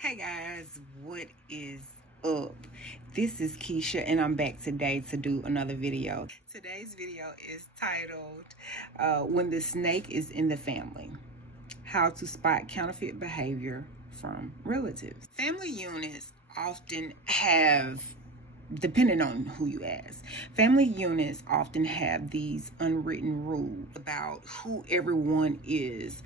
Hey guys, what is up? This is Keisha and I'm back today to do another video. Today's video is titled When the Snake is in the Family, How to Spot Counterfeit Behavior from Relatives. Family units often have, depending on who you ask, family units often have these unwritten rules about who everyone is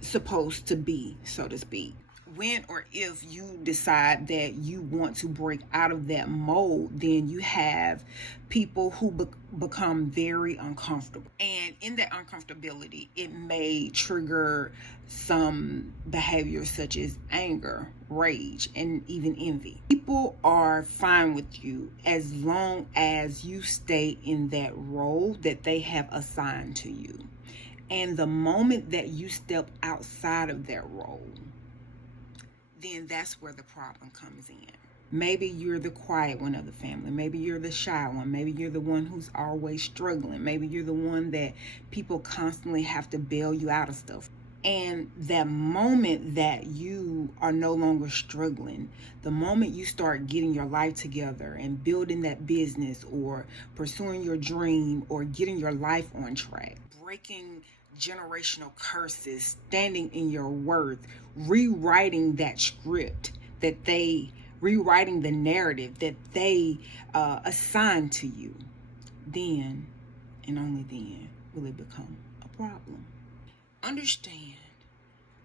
supposed to be, so to speak. When or if you decide that you want to break out of that mold, then you have people who become very uncomfortable. And in that uncomfortability, it may trigger some behaviors such as anger, rage, and even envy. People are fine with you as long as you stay in that role that they have assigned to you. And the moment that you step outside of that role, then that's where the problem comes in. Maybe you're the quiet one of the family. Maybe you're the shy one. Maybe you're the one who's always struggling. Maybe you're the one that people constantly have to bail you out of stuff. And that moment that you are no longer struggling, the moment you start getting your life together and building that business or pursuing your dream or getting your life on track, breaking generational curses, standing in your worth, rewriting that script that they, rewriting the narrative that they assigned to you, then and only then will it become a problem. Understand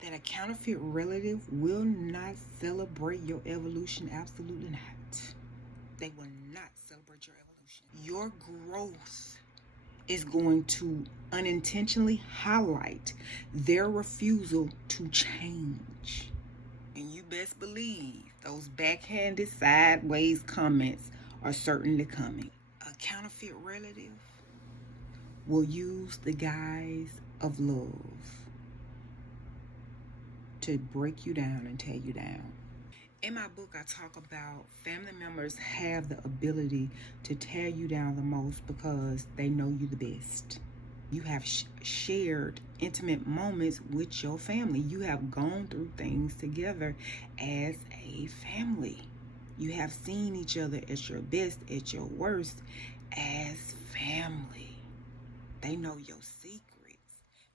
that a counterfeit relative will not celebrate your evolution. Absolutely not. They will not celebrate your evolution. Your growth is going to unintentionally highlight their refusal to change. And you best believe those backhanded sideways comments are certainly coming. A counterfeit relative will use the guise of love to break you down and tear you down. In my book, I talk about family members have the ability to tear you down the most because they know you the best. You have shared intimate moments with your family. You have gone through things together as a family. You have seen each other at your best, at your worst, as family. They know your secrets.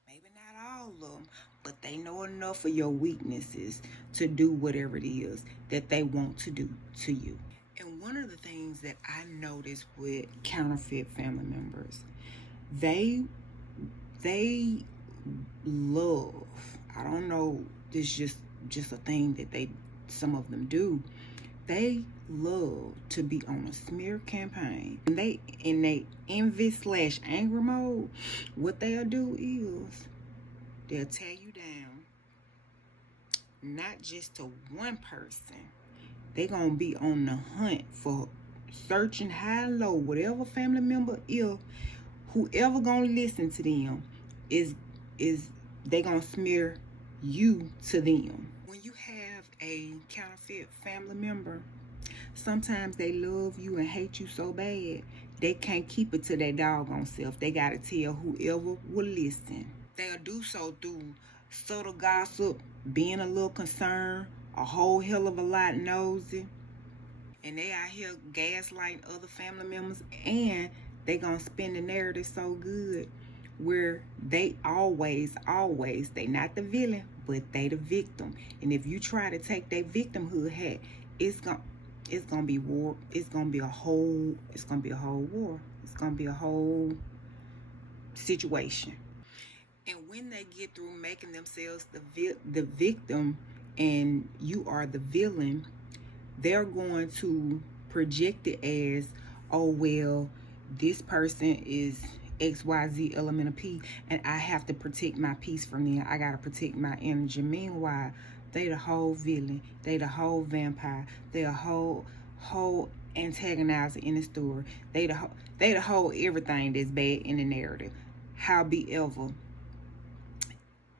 Maybe not all of them, but they know enough of your weaknesses to do whatever it is that they want to do to you. And one of the things that I noticed with counterfeit family members, they love, I don't know, this just a thing that some of them do. They love to be on a smear campaign. And they, in a envy/anger mode, what they'll do is they'll tear you down, not just to one person. They're going to be on the hunt for searching high and low, whatever family member is, whoever going to listen to them is they going to smear you to them. When you have a counterfeit family member, sometimes they love you and hate you so bad, they can't keep it to their doggone self. They got to tell whoever will listen. They'll do so through subtle gossip, being a little concerned, a whole hell of a lot nosy. And they out here gaslighting other family members, and they gonna spin the narrative so good where they always, they not the villain, but they the victim. And if you try to take their victimhood hat, it's gonna be war. It's gonna be a whole war. It's gonna be a whole situation. And when they get through making themselves the victim and you are the villain, they're going to project it as, oh, well, this person is XYZ element of P, and I have to protect my peace from them. I got to protect my energy. Meanwhile, they the whole villain. They the whole vampire. They the whole antagonizer in the story. They the whole everything that's bad in the narrative. However,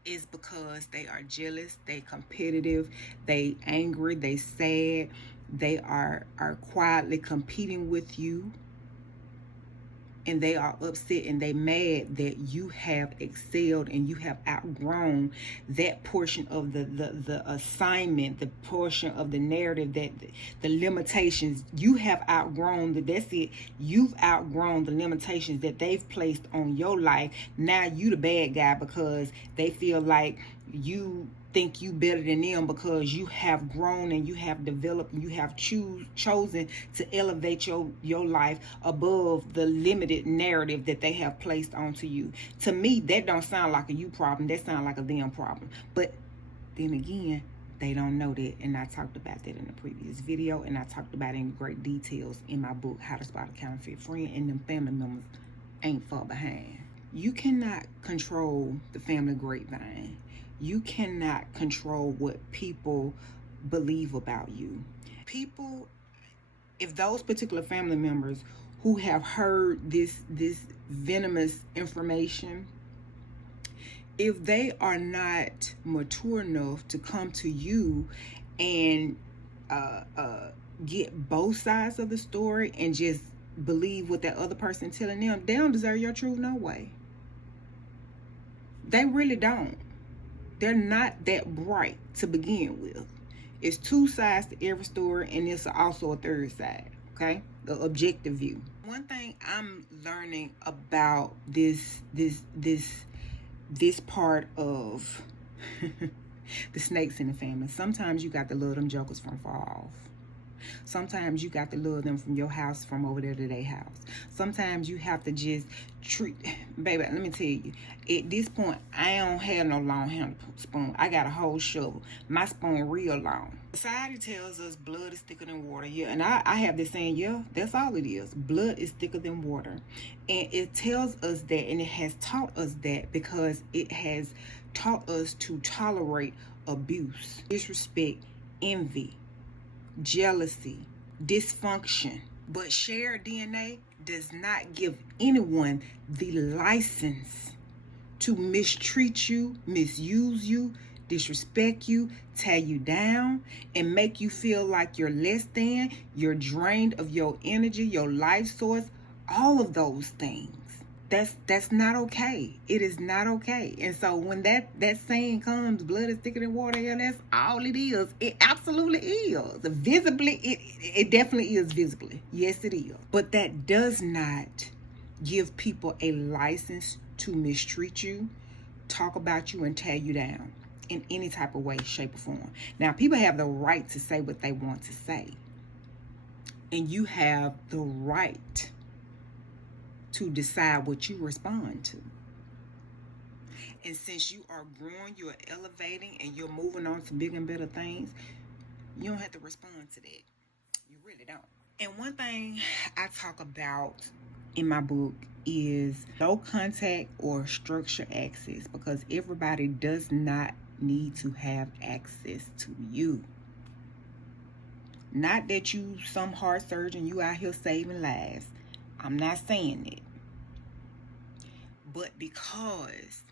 is because they are jealous, they competitive, they angry, they sad, they are quietly competing with you, and they are upset and they mad that you have excelled and you have outgrown that portion of the assignment, the portion of the narrative, that the limitations you have outgrown. That's it. You've outgrown the limitations that they've placed on your life. Now you the bad guy because they feel like you think you better than them because you have grown and you have developed and you have chosen to elevate your life above the limited narrative that they have placed onto you. To me, that don't sound like a you problem. That sounds like a them problem. But then again, they don't know that, and I talked about that in the previous video, and I talked about it in great details in my book, How to Spot a Counterfeit Friend, and them family members ain't far behind. You cannot control the family grapevine. You cannot control what people believe about you. People, if those particular family members who have heard this venomous information, if they are not mature enough to come to you and get both sides of the story and just believe what that other person telling them, they don't deserve your truth no way. They really don't. They're not that bright to begin with. It's two sides to every story, and it's also a third side, okay? The objective view. One thing I'm learning about this part of the snakes in the family. Sometimes you got to love them jokers from far off. Sometimes you got to love them from your house, from over there to their house. Sometimes you have to just treat, baby, let me tell you, at this point, I don't have no long handle spoon. I got a whole shovel. My spoon real long. Society tells us blood is thicker than water. Yeah, and I have this saying, yeah, that's all it is. Blood is thicker than water. And it tells us that, and it has taught us that because it has taught us to tolerate abuse, disrespect, envy, jealousy, dysfunction. But shared DNA does not give anyone the license to mistreat you, misuse you, disrespect you, tear you down, and make you feel like you're less than, you're drained of your energy, your life source, all of those things. That's not okay. It is not okay. And so when that saying comes, blood is thicker than water, yeah, that's all it is. It absolutely is. Visibly, it definitely is visibly. Yes, it is. But that does not give people a license to mistreat you, talk about you, and tear you down in any type of way, shape, or form. Now, people have the right to say what they want to say. And you have the right to decide what you respond to. And since you are growing, you're elevating, and you're moving on to bigger and better things, you don't have to respond to that. You really don't. And one thing I talk about in my book is no contact or structured access, because everybody does not need to have access to you. Not that you some heart surgeon, you out here saving lives. I'm not saying it. But because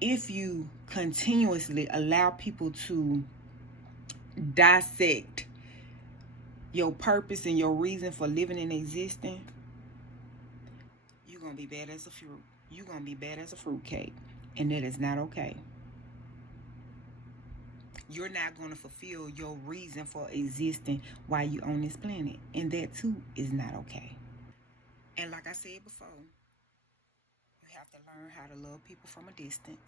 if you continuously allow people to dissect your purpose and your reason for living and existing, you're going to be bad as a fruit. You're going to be bad as a fruitcake. And that is not okay. You're not going to fulfill your reason for existing while you're on this planet. And that too is not okay. And like I said before, you have to learn how to love people from a distance.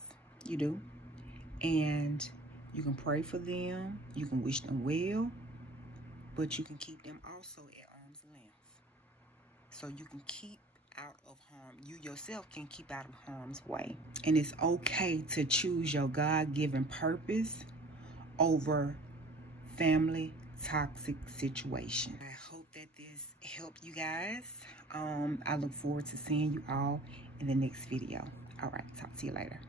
You do. And you can pray for them. You can wish them well. But you can keep them also at arm's length. So you can keep out of harm. You yourself can keep out of harm's way. And it's okay to choose your God-given purpose over family toxic situation. I hope that this helped you guys. I look forward to seeing you all in the next video. All right, talk to you later.